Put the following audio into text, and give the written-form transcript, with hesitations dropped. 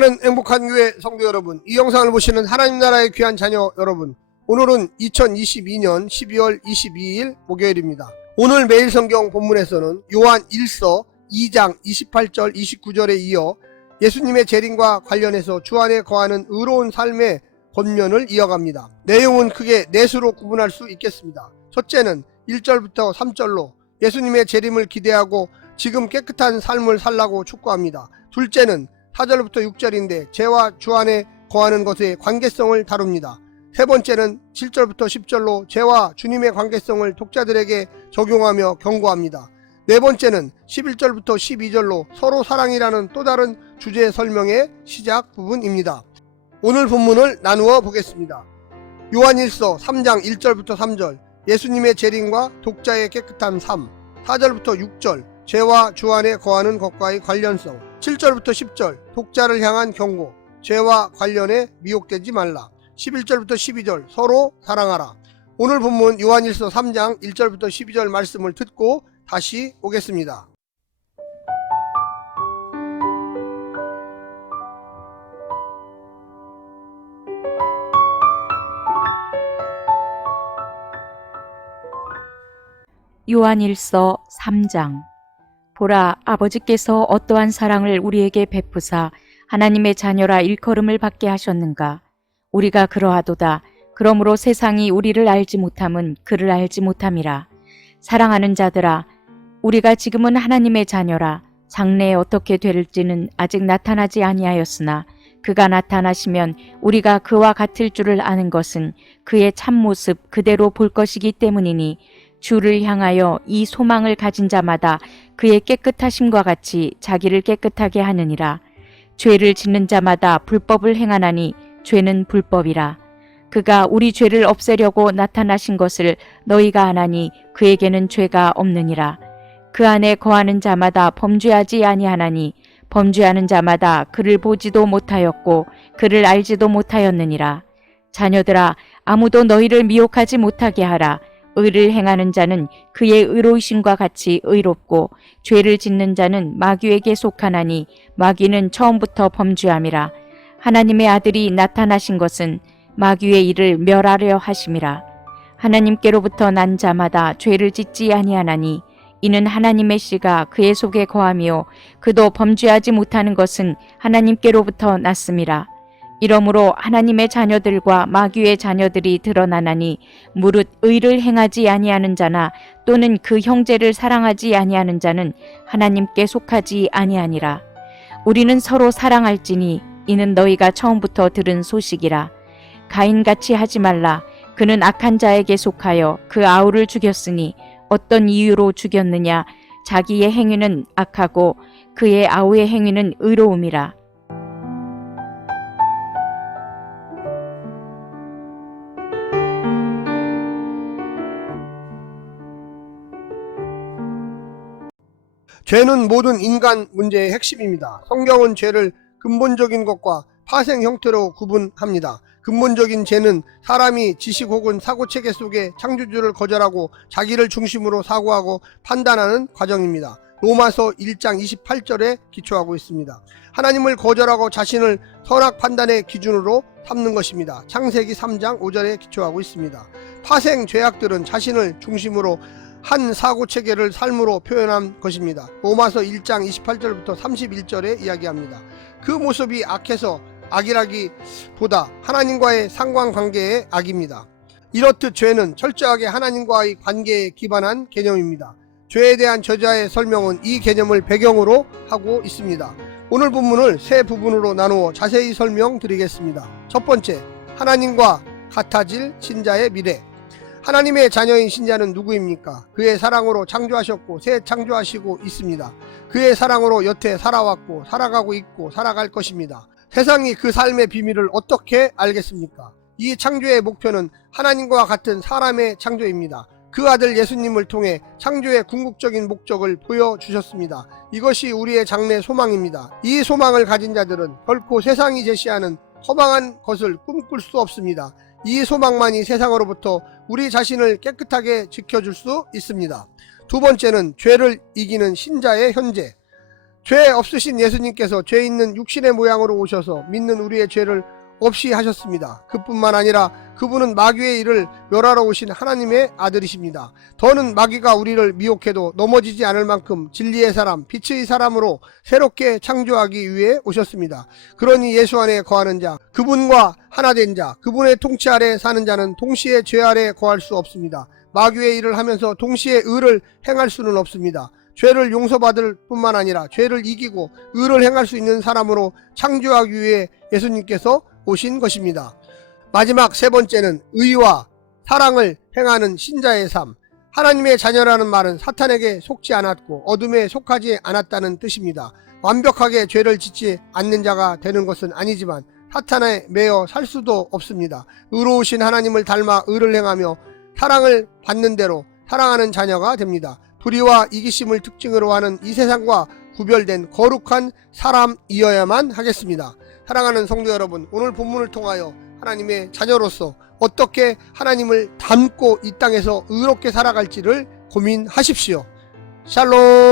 사랑하는 행복한 교회 성도 여러분, 이 영상을 보시는 하나님 나라의 귀한 자녀 여러분, 오늘은 2022년 12월 22일 목요일입니다. 오늘 매일 성경 본문에서는 요한 1서 2장 28절 29절에 이어 예수님의 재림과 관련해서 주 안에 거하는 의로운 삶의 권면을 이어갑니다. 내용은 크게 넷으로 구분할 수 있겠습니다. 첫째는 1절부터 3절로 예수님의 재림을 기대하고 지금 깨끗한 삶을 살라고 촉구합니다. 둘째는 4절부터 6절인데 죄와 주 안에 거하는 것의 관계성을 다룹니다. 세 번째는 7절부터 10절로 죄와 주님의 관계성을 독자들에게 적용하며 경고합니다. 네 번째는 11절부터 12절로 서로 사랑이라는 또 다른 주제 설명의 시작 부분입니다. 오늘 본문을 나누어 보겠습니다. 요한일서 3장 1절부터 3절 예수님의 재림과 독자의 깨끗한 삶, 4절부터 6절 죄와 주 안에 거하는 것과의 관련성, 7절부터 10절 독자를 향한 경고, 죄와 관련해 미혹되지 말라, 11절부터 12절 서로 사랑하라. 오늘 본문 요한일서 3장 1절부터 12절 말씀을 듣고 다시 오겠습니다. 요한일서 3장. 보라, 아버지께서 어떠한 사랑을 우리에게 베푸사 하나님의 자녀라 일컬음을 받게 하셨는가. 우리가 그러하도다. 그러므로 세상이 우리를 알지 못함은 그를 알지 못함이라. 사랑하는 자들아, 우리가 지금은 하나님의 자녀라. 장래에 어떻게 될지는 아직 나타나지 아니하였으나 그가 나타나시면 우리가 그와 같을 줄을 아는 것은 그의 참모습 그대로 볼 것이기 때문이니 주를 향하여 이 소망을 가진 자마다 그의 깨끗하심과 같이 자기를 깨끗하게 하느니라. 죄를 짓는 자마다 불법을 행하나니 죄는 불법이라. 그가 우리 죄를 없애려고 나타나신 것을 너희가 아나니 그에게는 죄가 없느니라. 그 안에 거하는 자마다 범죄하지 아니하나니 범죄하는 자마다 그를 보지도 못하였고 그를 알지도 못하였느니라. 자녀들아, 아무도 너희를 미혹하지 못하게 하라. 의를 행하는 자는 그의 의로우심과 같이 의롭고 죄를 짓는 자는 마귀에게 속하나니 마귀는 처음부터 범죄함이라. 하나님의 아들이 나타나신 것은 마귀의 일을 멸하려 하심이라. 하나님께로부터 난 자마다 죄를 짓지 아니하나니 이는 하나님의 씨가 그의 속에 거하며 그도 범죄하지 못하는 것은 하나님께로부터 났음이라. 이러므로 하나님의 자녀들과 마귀의 자녀들이 드러나나니 무릇 의를 행하지 아니하는 자나 또는 그 형제를 사랑하지 아니하는 자는 하나님께 속하지 아니하니라. 우리는 서로 사랑할지니 이는 너희가 처음부터 들은 소식이라. 가인같이 하지 말라. 그는 악한 자에게 속하여 그 아우를 죽였으니 어떤 이유로 죽였느냐. 자기의 행위는 악하고 그의 아우의 행위는 의로움이라. 죄는 모든 인간 문제의 핵심입니다. 성경은 죄를 근본적인 것과 파생 형태로 구분합니다. 근본적인 죄는 사람이 지식 혹은 사고체계 속에 창조주를 거절하고 자기를 중심으로 사고하고 판단하는 과정입니다. 로마서 1장 28절에 기초하고 있습니다. 하나님을 거절하고 자신을 선악 판단의 기준으로 삼는 것입니다. 창세기 3장 5절에 기초하고 있습니다. 파생 죄악들은 자신을 중심으로 한 사고체계를 삶으로 표현한 것입니다. 로마서 1장 28절부터 31절에 이야기합니다. 그 모습이 악해서 악이라기보다 하나님과의 상관관계의 악입니다. 이렇듯 죄는 철저하게 하나님과의 관계에 기반한 개념입니다. 죄에 대한 저자의 설명은 이 개념을 배경으로 하고 있습니다. 오늘 본문을 세 부분으로 나누어 자세히 설명드리겠습니다. 첫 번째, 하나님과 같아질 신자의 미래. 하나님의 자녀인 신자는 누구입니까? 그의 사랑으로 창조하셨고 새 창조하시고 있습니다. 그의 사랑으로 여태 살아왔고 살아가고 있고 살아갈 것입니다. 세상이 그 삶의 비밀을 어떻게 알겠습니까? 이 창조의 목표는 하나님과 같은 사람의 창조입니다. 그 아들 예수님을 통해 창조의 궁극적인 목적을 보여주셨습니다. 이것이 우리의 장래 소망입니다. 이 소망을 가진 자들은 결코 세상이 제시하는 허망한 것을 꿈꿀 수 없습니다. 이 소망만이 세상으로부터 우리 자신을 깨끗하게 지켜줄 수 있습니다. 두 번째는 죄를 이기는 신자의 현재. 죄 없으신 예수님께서 죄 있는 육신의 모양으로 오셔서 믿는 우리의 죄를 없이 하셨습니다. 그뿐만 아니라 그분은 마귀의 일을 멸하러 오신 하나님의 아들이십니다. 더는 마귀가 우리를 미혹해도 넘어지지 않을 만큼 진리의 사람, 빛의 사람으로 새롭게 창조하기 위해 오셨습니다. 그러니 예수 안에 거하는 자, 그분과 하나 된 자, 그분의 통치 아래 사는 자는 동시에 죄 아래 거할 수 없습니다. 마귀의 일을 하면서 동시에 의를 행할 수는 없습니다. 죄를 용서받을 뿐만 아니라 죄를 이기고 의를 행할 수 있는 사람으로 창조하기 위해 예수님께서 오신 것입니다. 마지막 세 번째는 의와 사랑을 행하는 신자의 삶. 하나님의 자녀라는 말은 사탄에게 속지 않았고 어둠에 속하지 않았다는 뜻입니다. 완벽하게 죄를 짓지 않는 자가 되는 것은 아니지만 사탄에 매여 살 수도 없습니다. 의로우신 하나님을 닮아 의를 행하며 사랑을 받는 대로 사랑하는 자녀가 됩니다. 불의와 이기심을 특징으로 하는 이 세상과 구별된 거룩한 사람이어야만 하겠습니다. 사랑하는 성도 여러분, 오늘 본문을 통하여 하나님의 자녀로서 어떻게 하나님을 닮고 이 땅에서 의롭게 살아갈지를 고민하십시오. 샬롬.